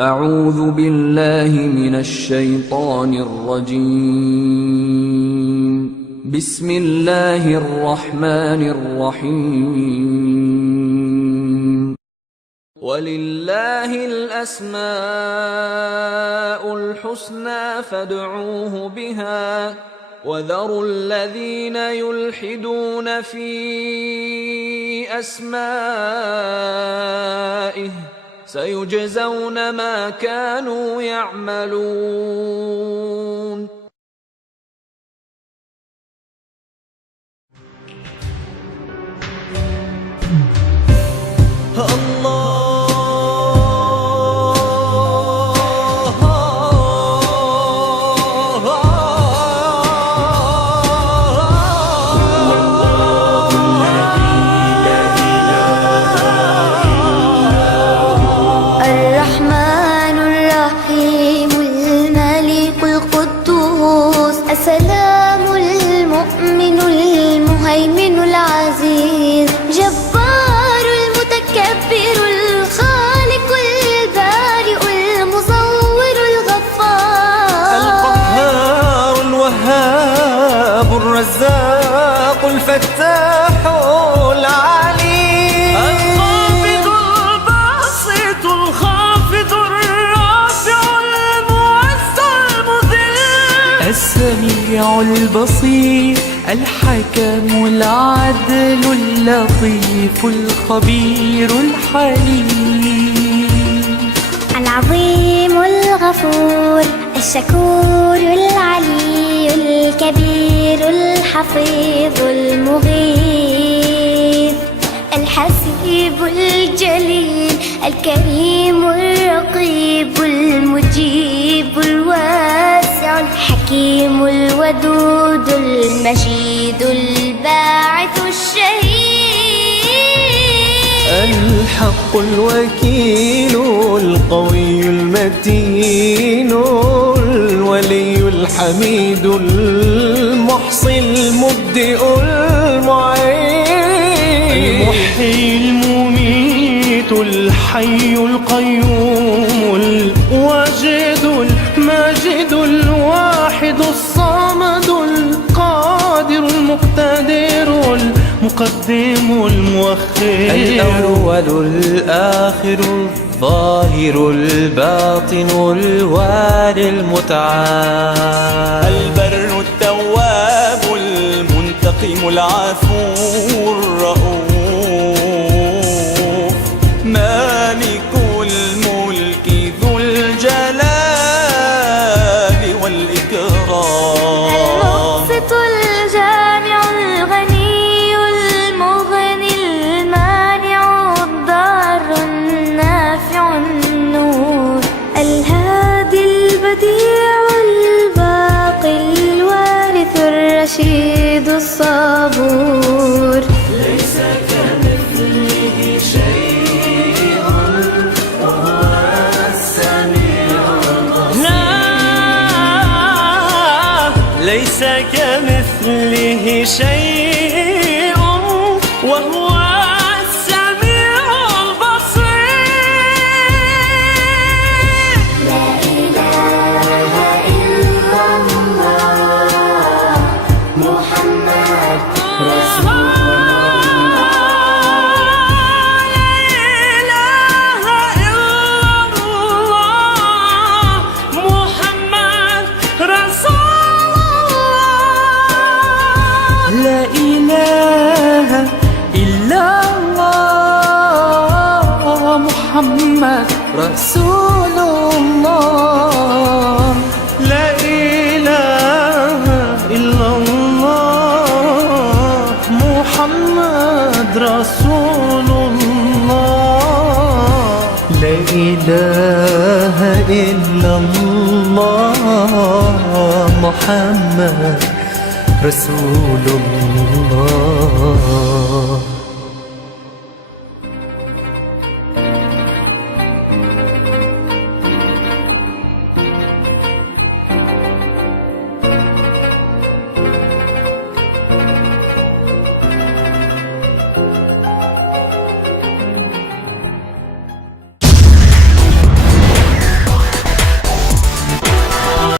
أعوذ بالله من الشيطان الرجيم. بسم الله الرحمن الرحيم. ولله الأسماء الحسنى فادعوه بها وذروا الذين يلحدون في أسمائه سيجزون ما كانوا يعملون. السلام المؤمن المهيمن العزيز جبار المتكبر الخالق البارئ المصور الغفار القهار الوهاب الرزاق الفتاح العليم القابض الباسط الخافض الرافع المعز المذل السميع البصير الحكم العدل اللطيف الخبير الحليم العظيم الغفور الشكور العلي الكبير الحفيظ المغيث الحسيب الجليل الكريم الرقيب المجيب الواسع الحكيم الودود المجيد الباعث الشهيد الحق الوكيل القوي المتين الولي الحميد المحصي المبدئ المعين المحيي المميت الحي القيوم الواجد الماجد الواحد الصمد القادر المقتدر المقدم المؤخر الأول الآخر الظاهر الباطن الوالي المتعال البر التواب المنتقم العفو الرؤوف مالك الملك ذو الجلال والإكرام المقسط الجامع الغني المغني المانع الضار النافع النور الهادي البديع الباقي الوارث الرشيد الصبور ليس كمثله شيء وهو السميع البصير ليس كمثله شيء وهو السميع البصير لا إله إلا الله محمد رسول لا إله إلا الله محمد رسول الله لا إله إلا الله محمد رسول الله لا إله إلا الله محمد رسول الله